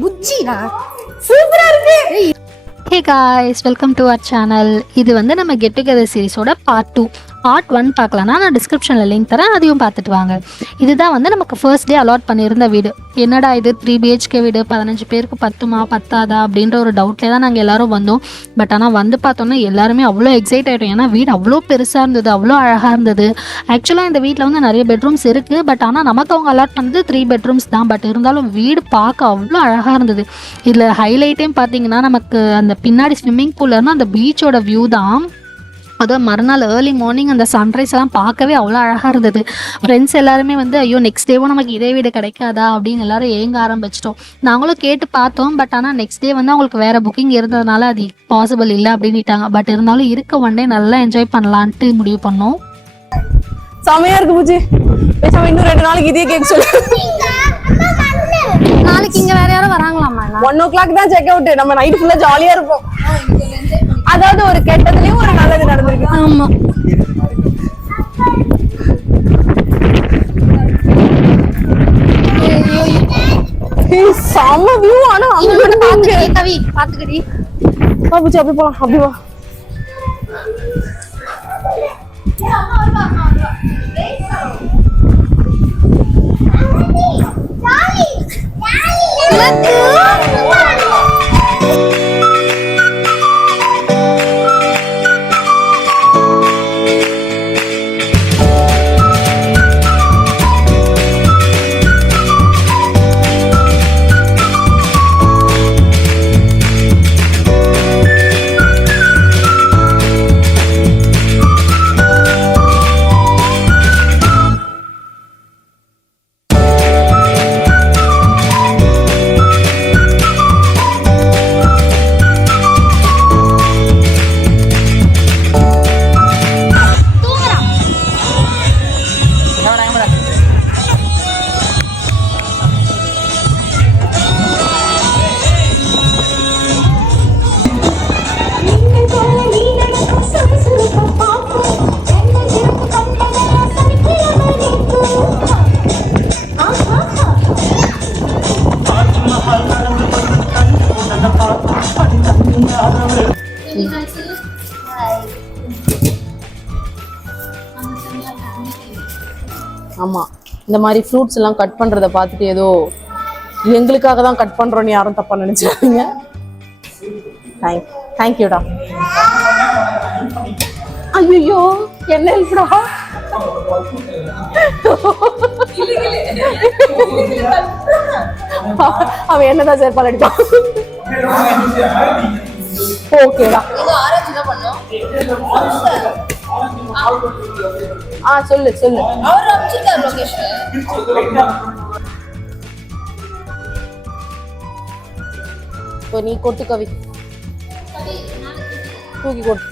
புஜ்ஜிடா சூப்பரா இருக்கு. Hey guys, welcome to our channel. இது வந்து நம்ம கெட் டுகெதர் சீரிஸோட பார்ட் 2. பார்ட் 1 பார்க்கலன்னா நான் டிஸ்கிரிப்ஷனில் லிங்க் தரேன், அதையும் பார்த்துட்டு வாங்க. இதுதான் வந்து நமக்கு ஃபர்ஸ்ட் டே அலாட் பண்ணியிருந்த வீடு. என்னடா இது 3 BHK வீடு 15 பேருக்கு பத்துமா பத்தாதா அப்படின்ற ஒரு டவுட்லேயே தான் நாங்கள் எல்லோரும் வந்தோம். பட் ஆனால் வந்து பார்த்தோன்னா எல்லாருமே அவ்வளோ எக்ஸைட் ஆகிட்டோம். ஏன்னா வீடு அவ்வளோ பெருசாக இருந்தது, அவ்வளோ அழகாக இருந்தது. ஆக்சுவலாக இந்த வீட்டில் வந்து நிறைய பெட்ரூம்ஸ் இருக்குது. பட் ஆனால் நமக்கு அவங்க அலாட் பண்ணது 3 பெட்ரூம்ஸ் தான். பட் இருந்தாலும் வீடு பார்க்க அவ்வளோ அழகாக இருந்தது. இதில் ஹைலைட்டையும் பார்த்தீங்கன்னா நமக்கு அந்த பின்னாடி ஸ்விம்மிங் பூல்லேருந்து அந்த பீச்சோட வியூ தான். அதுவும் மறுநாள் ஏர்லி மார்னிங் அந்த சன்ரைஸ் எல்லாம் பார்க்கவே அவ்வளோ அழகாக இருந்தது. ஃப்ரெண்ட்ஸ் எல்லாருமே வந்து ஐயோ நெக்ஸ்ட் டேவும் நமக்கு இதே வீடு கிடைக்காதா அப்படின்னு எல்லாரும் ஏங்க ஆரம்பிச்சிட்டோம். நாங்களும் கேட்டு பார்த்தோம். பட் ஆனால் நெக்ஸ்ட் டே வந்து அவங்களுக்கு வேறு புக்கிங் இருந்ததுனால அது பாசிபிள் இல்லை அப்படின்ட்டாங்க. பட் இருந்தாலும் இருக்க ஒன் டே நல்லா என்ஜாய் பண்ணலான்ட்டு முடிவு பண்ணோம். செமையா இருக்கு பூஜி. பேசாம இன்னும் 2 நாளைக்கு இதே கேக் சொல்லு. நாளைக்கு இங்கே வேற யாரும் வராங்களாமா? 1 o'clock தான் செக் அவுட். நம்ம நைட் ஃபுல்லா ஜாலியா இருப்போம். அதாவது ஒரு கெட்டதுலயும் ஒரு நல்லது நடந்திருக்கு. ஆமா, செம வியூ. ஆனா அங்க இருந்து கவி பாத்துக்கடி. வா பூச்சி, அப்படி போலாம். அப்படி வா. ஆமா, இந்த மாதிரி ஃப்ரூட்ஸ் எல்லாம் கட் பண்றத பார்த்துட்டு ஏதோ எங்களுக்காக தான் கட் பண்றோம்னு யாரும் தப்பா நினைச்சிருக்கீங்க. தேங்க்யூடா. ஐயோ என்ன இல்லடா. அவன் என்னதான் சேர்ப்பால் அடிப்பான். ஓகேடா. சொல்லு. இப்போ நீ கொட்டு கவி, தூக்கி கொட்டு.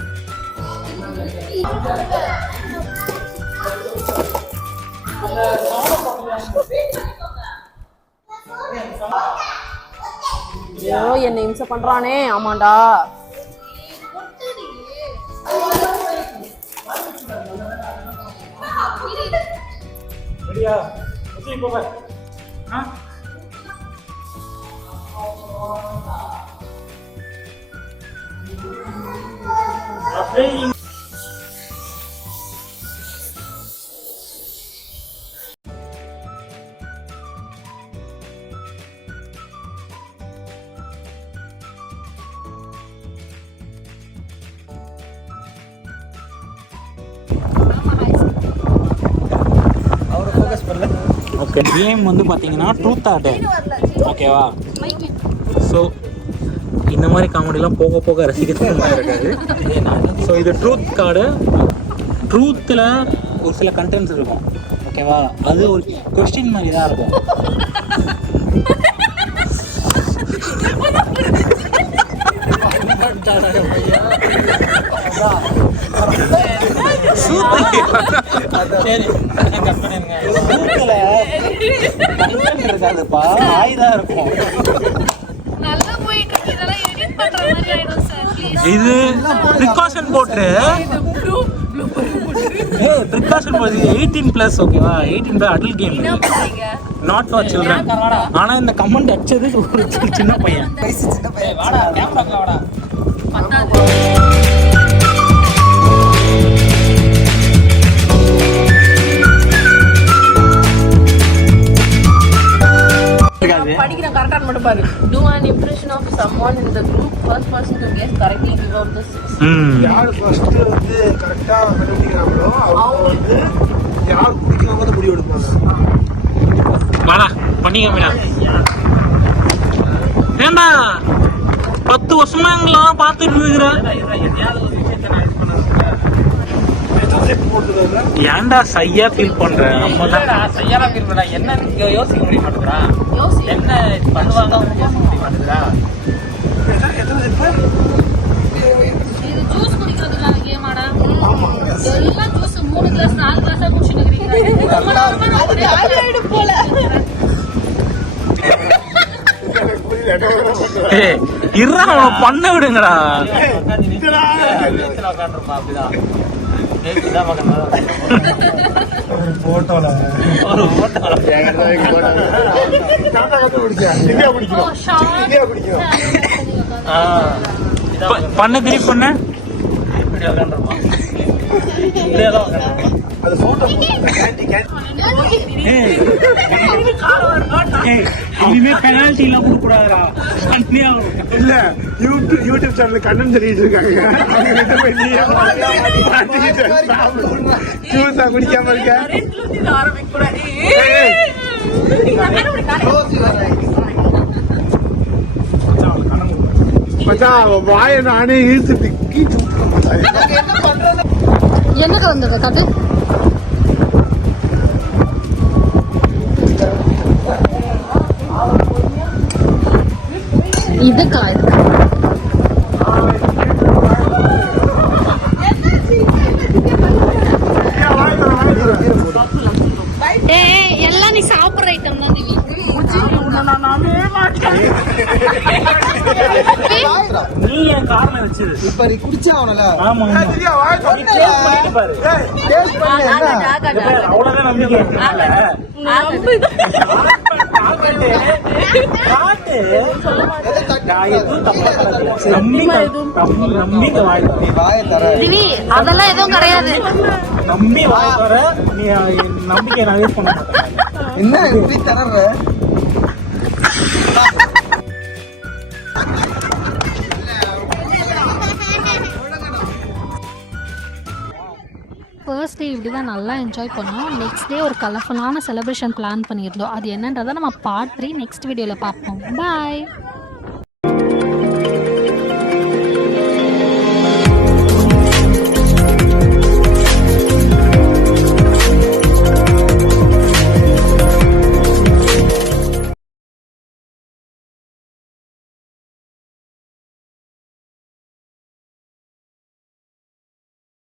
ஐயோ என்ன இம்சை பண்றானே. ஆமாண்டா. ஓகே, கேம் வந்து பார்த்தீங்கன்னா ட்ரூத் ஆர் டேர். ஓகேவா? ஸோ இந்த மாதிரி காமெடிலாம் போக போக ரசிக்கிறதுக்கு இருக்காது. ஸோ இது ட்ரூத் கார்டு. ட்ரூத்தில் ஒரு சில கண்டென்ட்ஸ் இருக்கும். ஓகேவா? அது ஒரு கொஸ்டின் மாதிரி தான் இருக்கும். இருக்காதுப்பா, ஆயுதா இருக்கும். இது ப்ரிகாஷன் போட்டு ப்ரிகாஷன் போட்டு 18+. ஓகேவா? 18 adult game. Not for children. ஆனா இந்த கமெண்ட் அடிச்சது ஒரு சின்ன பையன். வாடா கேமராக்குள்ள வாடா. படிக்கிற கரெக்டா மட்டும் பாரு. Do an impression of someone in the group. First person to guess correctly give out the 6. யார் ஃபர்ஸ்ட் வந்து கரெக்டா கண்டுபிடிக்கிறாங்களோ அவங்க வந்து யார் குடிக்காம முடிவு எடுப்பாங்க. வாடா பண்ணிக்க மீனா. ஏண்டா 10 வருஷமா எங்களாம் பார்த்துட்டு இருக்கிற. ஏன்டா சையா ஃபீல் பண்ற? நம்ம தான் சையாலாம் ஃபீல் பண்றா. என்ன யோசிக்க முடிய மாட்டேங்கிறா. என்ன பண்ணுவாங்க யோசிக்க முடிய மாட்டேங்கிறா. எத்தனை சிப்பு? இது ஜூஸ் குடிக்கிறதுக்கான கேமாடா. எல்லாம் ஜூஸ் 3 கிளாஸ் 4 கிளாஸா குடிச்சிட்டு இருக்கீங்க. போல இருறா அவனை பண்ண விடுங்கடா. போட்டோல பண்ண கிளிக் பண்ண அது போட்டோ இனிமே பெனால்டி எல்லாம் கொடுக்க கூடாதுடா. இல்ல யூடியூப் சேனல் கண்ணன் சொல்லிட்டு இருக்காங்க. ஜூஸா குடிக்காம இருக்க மச்சான் வாய நானே இழுத்து பிக்கி என்னக்கு வந்தது காட்டு. இதுக்கா எல்லாம் நீ சாப்பிடுற ஐட்டம் தான் திவி. நீ என் காரணம் வச்சது. இப்ப நீ குடிச்சா அவனல ஆமா அவ்வளவுதான் நம்பிக்கை. திவி அதெல்லாம் எதுவும் கிடையாது. நம்பி வாய தர நீ நம்பிக்கை நான் யூஸ் பண்ண மாட்டேன். என்ன இப்படி தரற? ஃபர்ஸ்ட் டே இப்படி தான் நல்லா என்ஜாய் பண்ணோம். நெக்ஸ்ட் டே ஒரு கலர்ஃபுல்லான செலிப்ரேஷன் பிளான் பண்ணியிருந்தோம். அது என்னன்றதை நம்ம பார்ட் 3 நெக்ஸ்ட் வீடியோவில் பார்ப்போம். பாய்.